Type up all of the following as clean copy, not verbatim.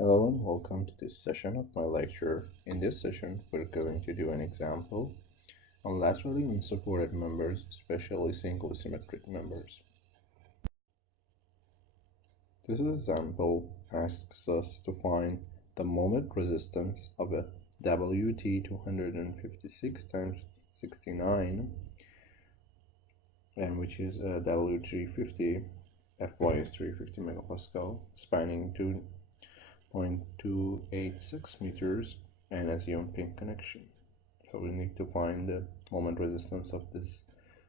Hello and welcome to this session of my lecture. In this session, we're going to do an example on laterally unsupported members, especially single symmetric members. This example asks us to find the moment resistance of a WT 256 times 69, and which is a W350, Fy is 350 megapascal, spanning 2.286 meters and assume pin connection. So we need to find the moment resistance of this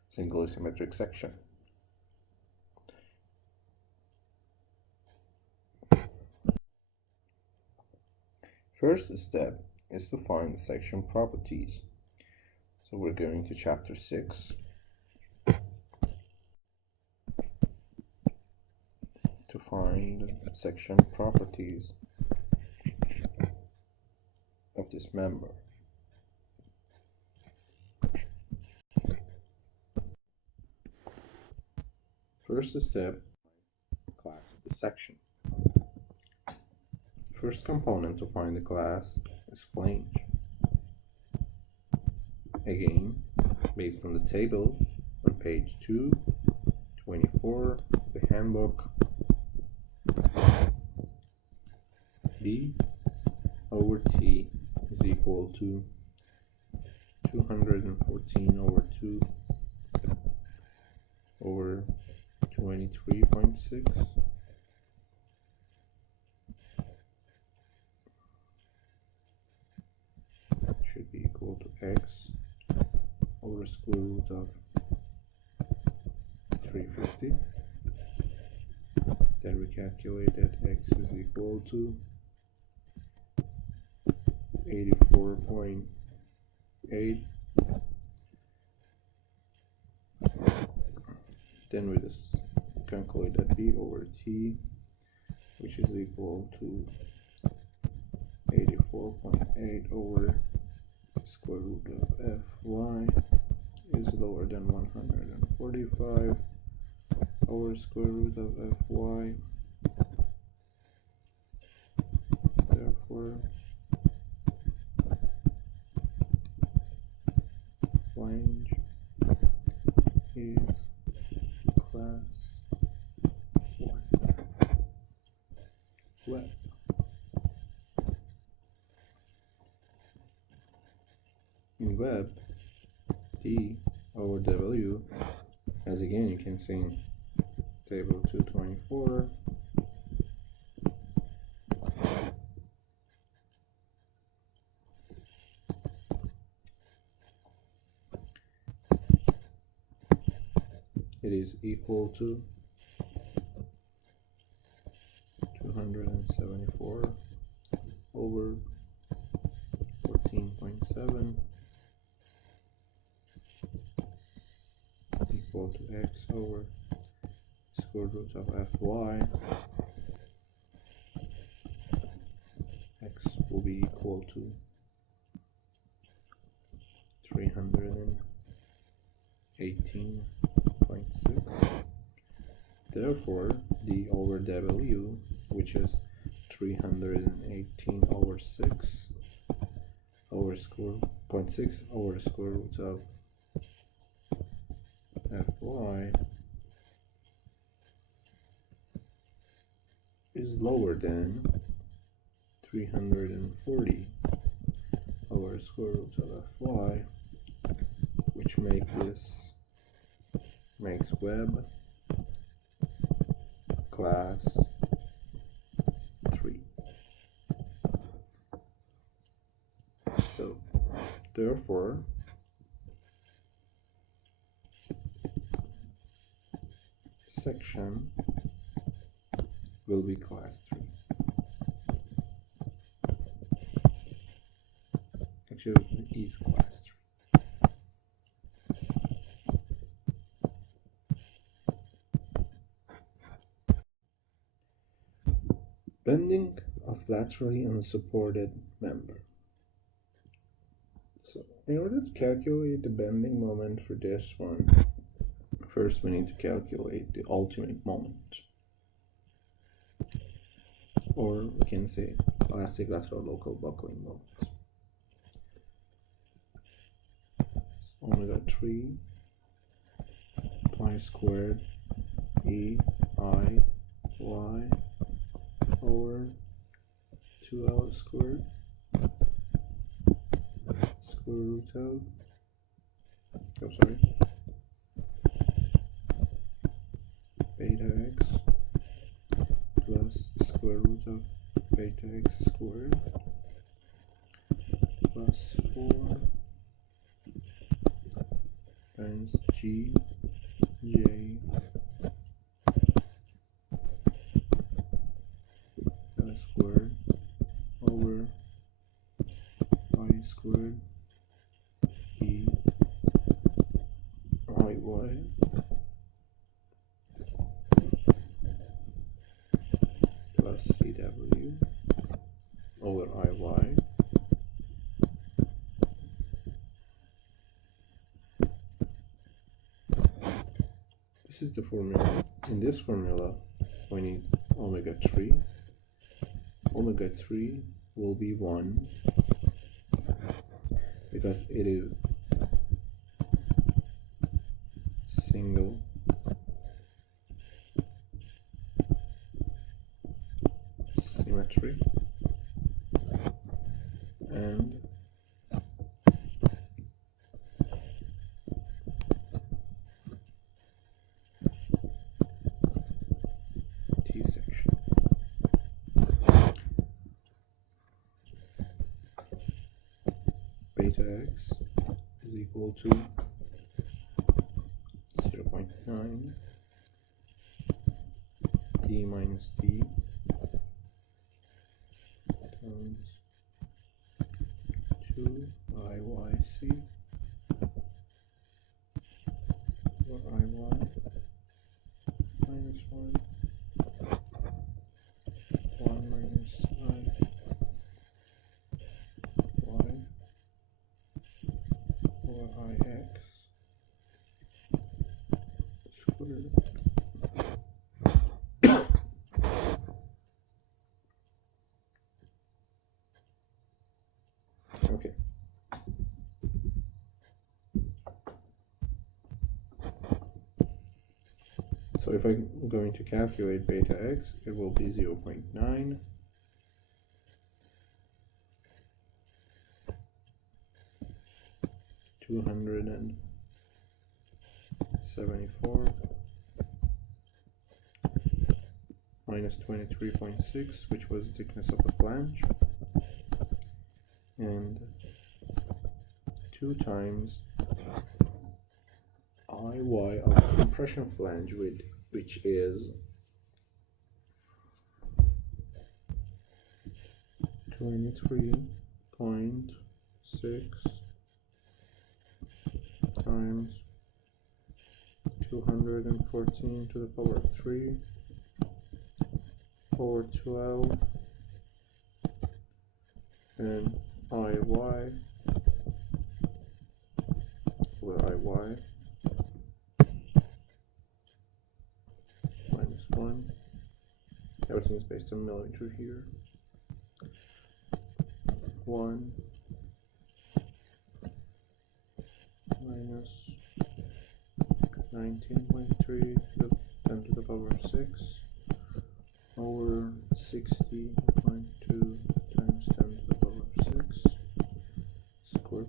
single symmetric section. First step is to find the section properties. So we're going to chapter 6 to find section properties of this member. First step, class of the section. First component to find the class is flange. Again, based on the table on page 224 of the handbook, B over T is equal to 214 over 2 over 23.6 should be equal to x over square root of 350. Then we calculate that x is equal to 84.8. Then we just calculate that b over t, which is equal to 84.8 over square root of fy is lower than 145 over square root of fy. Therefore, flange is class 1. Web. In web, T over W, as again you can see in table 224, it is equal to 274 over 14.7 equal to x over square root of fy. X will be equal to 318.6. Therefore, D over W, which is 318 over 6 over square 0.6 over square root of fy, is lower than 340 over square root of fy, which makes web class 3. So therefore, section will be class 3. Actually, it is class 3. Bending of laterally unsupported member. So in order to calculate the bending moment for this one, first we need to calculate the ultimate moment. or we can say elastic lateral local buckling moment. Omega 3 pi squared E I y over 2L squared square root of beta x plus square root of beta x squared plus 4 times g j squared over pi squared e I y plus CW over IY This is the formula. In this formula we need omega 3. Omega 3 will be 1 because it is single symmetry, and T section. Beta x is equal to 0.9 d minus d times 2 IYC over IY minus 1 minus I y over IX squared. Okay. So if I'm going to calculate beta x, it will be 0.9 274 minus 23.6, which was the thickness of the flange, and 2 times IY of compression flange width, which is 23.6 times 214 to the power of 3 over 12, and IY over IY minus 1. Everything is based on millimeter here. 1 minus 19.3 to 10 to the power of 6 over 60.2 times 10 to the power of 6 squared.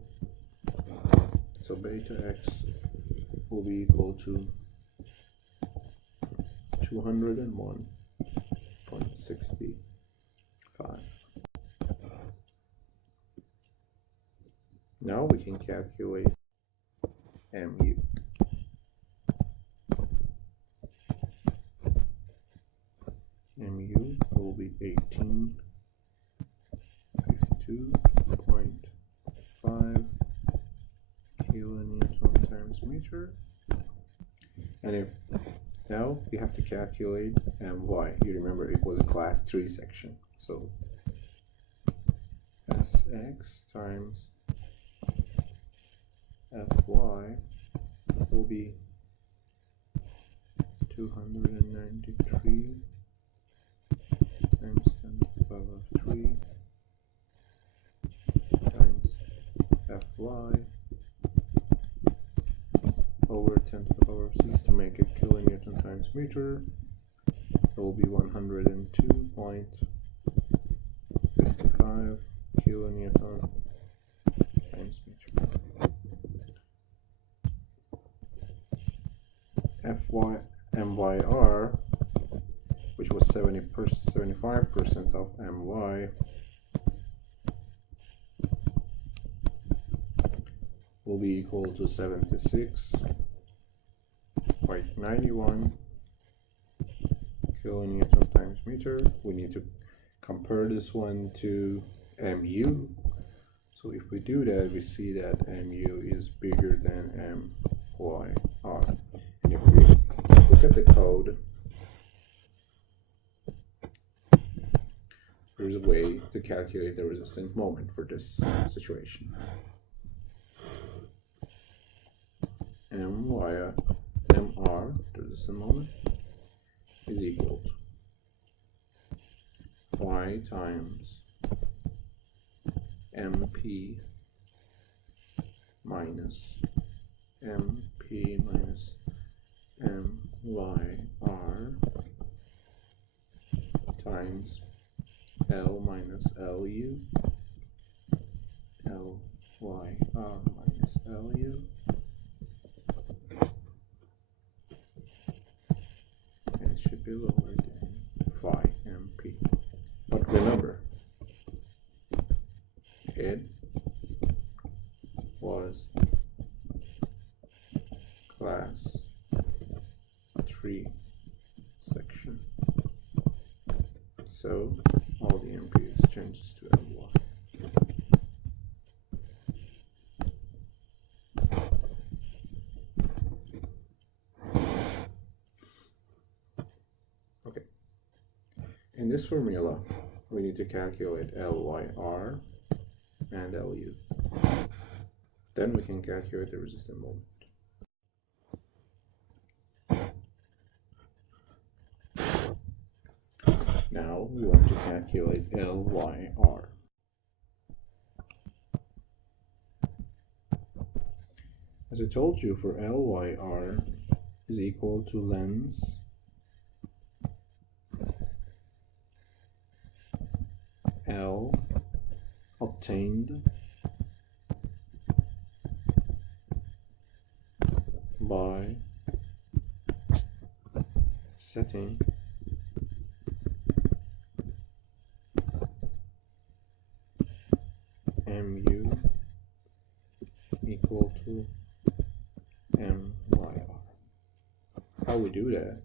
So beta x will be equal to 201.65. Now we can calculate mu. Mu will be 1852.5 kilonewton times meter. And if now we have to calculate my. You remember it was a class 3 section. So Sx times Fy will be 293 times 10 to make it kilonewton times meter. It will be 102.55 kilonewton times meter. MYR, which was 75% of MY, will be equal to 76.91 kilonewton times meter. We need to compare this one to MU. So if we do that, we see that MU is bigger than MYR. And if we look at the code, there's a way to calculate the resistant moment for this situation. MR, the resistant moment, is equal to phi times MP minus MYR times L minus LU, LYR minus LU, and it should be lower than phi MP. But remember, it was class 3 section, so all the MPs changes to MY. Okay, in this formula we need to calculate LYR and LU. Then we can calculate the resistant moment. Now we want to calculate LYR. As I told you, for LYR is equal to length L obtained by setting MU equal to MYR. How we do that?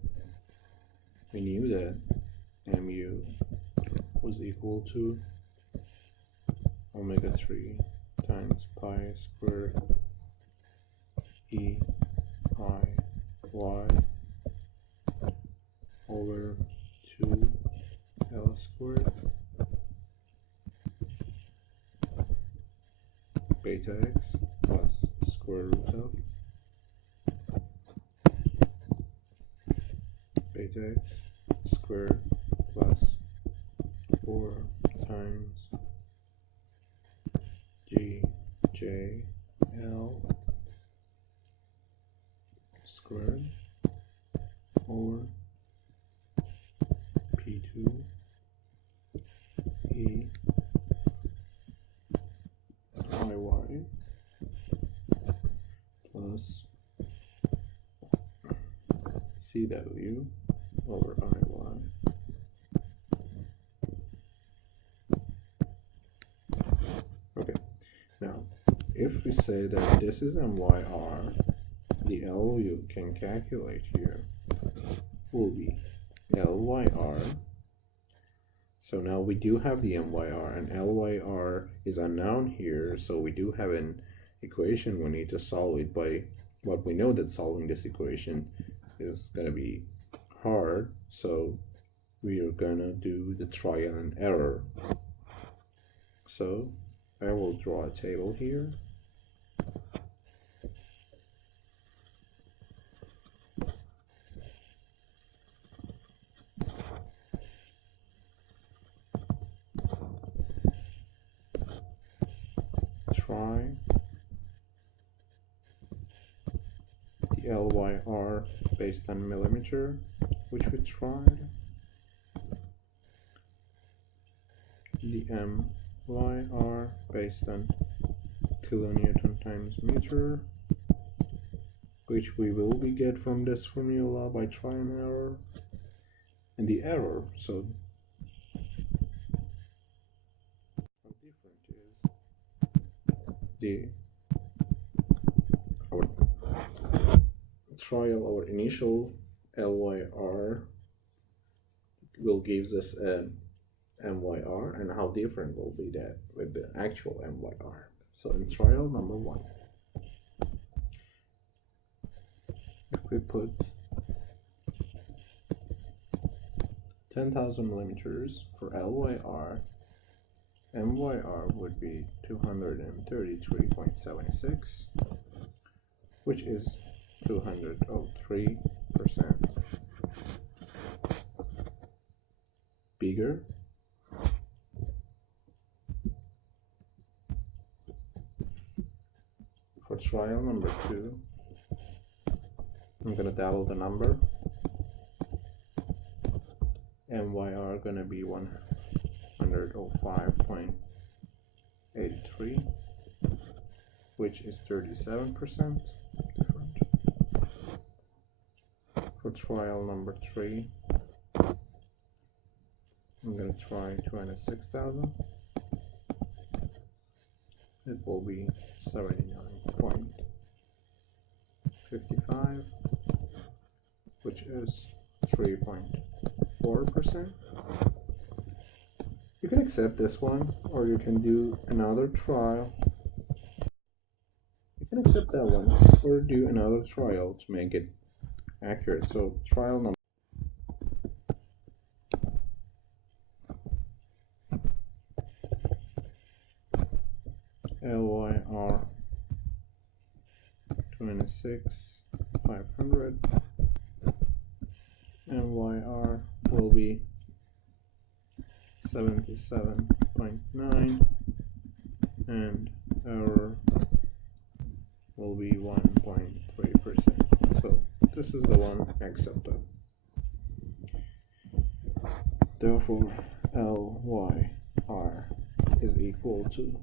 We knew that MU was equal to omega 3 times pi squared E I Y over 2 L squared beta x plus square root of beta x squared plus 4 times G J L squared over P2 E IY plus CW over IY Okay, now if we say that this is MYR, the L you can calculate here will be LYR. So now we do have the MYR, and LYR is unknown here, so we do have an equation we need to solve it by, but we know that solving this equation is going to be hard, so we are going to do the trial and error. So I will draw a table here. Try the the LYR based on millimeter, which we tried, the MYR based on kilonewton times meter, which we will be get from this formula by try and error, and the error. So how different is our trial, our initial LYR will gives us a MYR, and how different will be that with the actual MYR. So in trial number 1, if we put 10,000 millimeters for LYR, MYR would be 233.76, which is 203% bigger. For trial number 2, I'm gonna double the number. MYR gonna be 105.83, which is 37% different. For trial number 3, I'm gonna try 26,000. It will be 79.55, which is 3.4%. You can accept this one, or you can do another trial. You can accept that one, or do another trial to make it accurate. So trial number LYR 26,500, MYR will be 77.9, and error will be 1.3%. So this is the one accepted. Therefore, LYR is equal to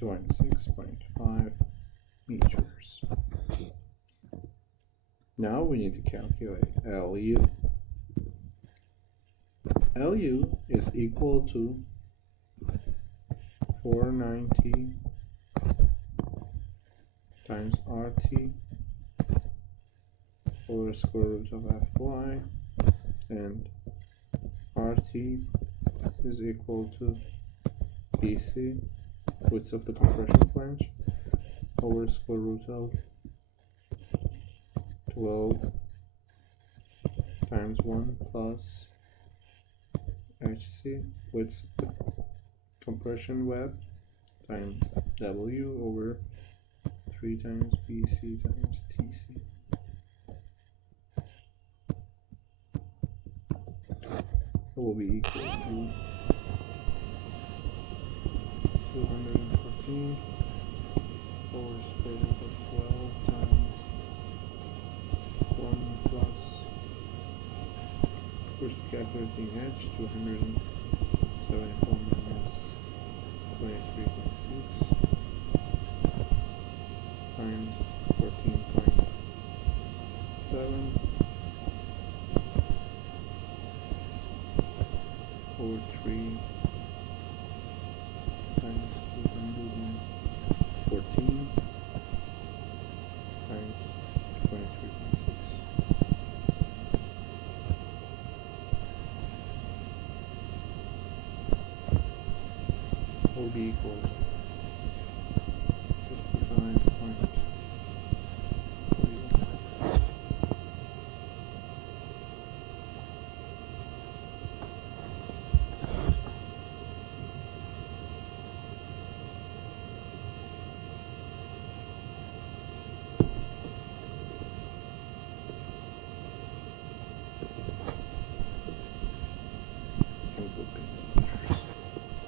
26.5 meters. Now we need to calculate LU. LU is equal to 490 times RT over square root of Fy, and RT is equal to BC, width of the compression flange, over square root of 12 times 1 plus HC, width of the compression web, times W over 3 times BC times TC. It will be equal to 214 over square root of 12 times 1 plus, first calculating H, 274 minus 23.6 times 14.7 over 3 times 214 times 23.6. Will be equal to 55.41.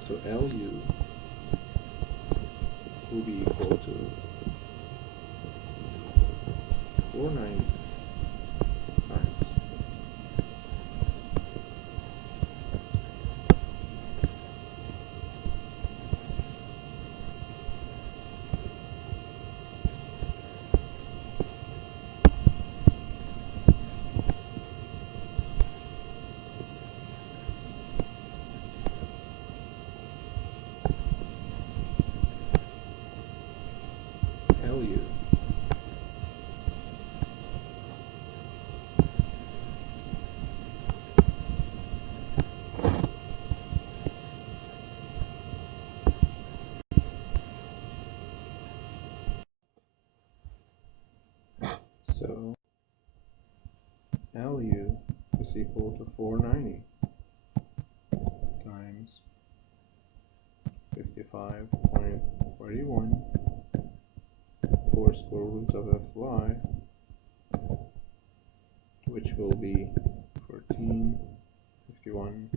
So LU will be equal to 490 times LU. So LU is equal to 490 times 55.41 4 square root of Fy, which will be 1451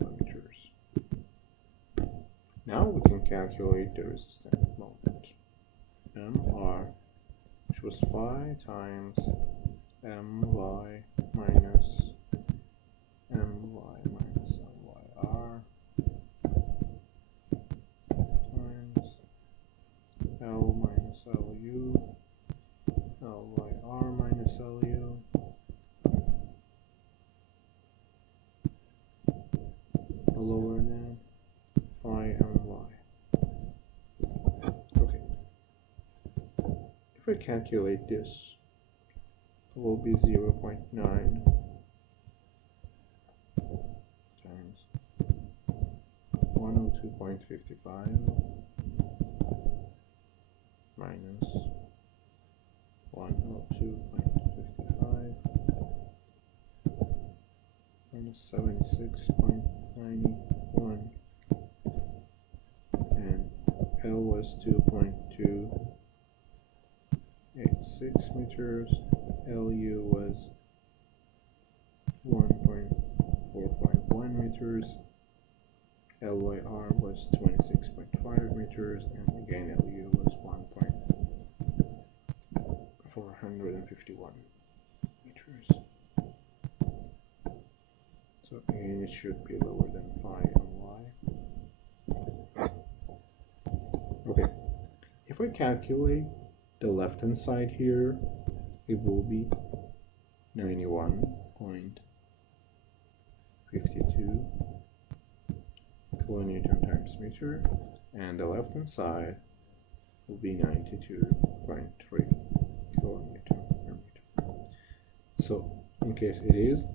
millimeters. Now we can calculate the resistance moment. Mr, which was Phi times My minus My minus Lyr times L minus Lu, Lyr minus Lu, lower than Phi My. Okay. If I calculate this, it will be 0.9 times 102.55 minus 102.55 minus 76.91, and L was 2.286 meters, LU was 1.451 meters, Lyr was 26.5 meters, and again LU was 1.451 meters. So again, it should be lower than Phi My. Okay, if I calculate the left hand side here, it will be 91.52 kilonewton times meter, and the left hand side will be 92.3 kilonewton per meter. So in case it is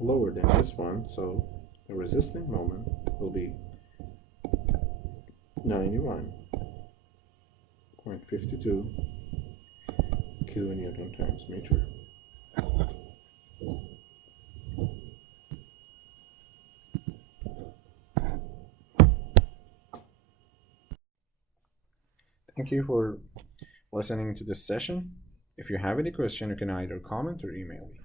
lower than this one, so the resisting moment will be 91.52 kilonewton times meter. Thank you for listening to this session. If you have any question, you can either comment or email me.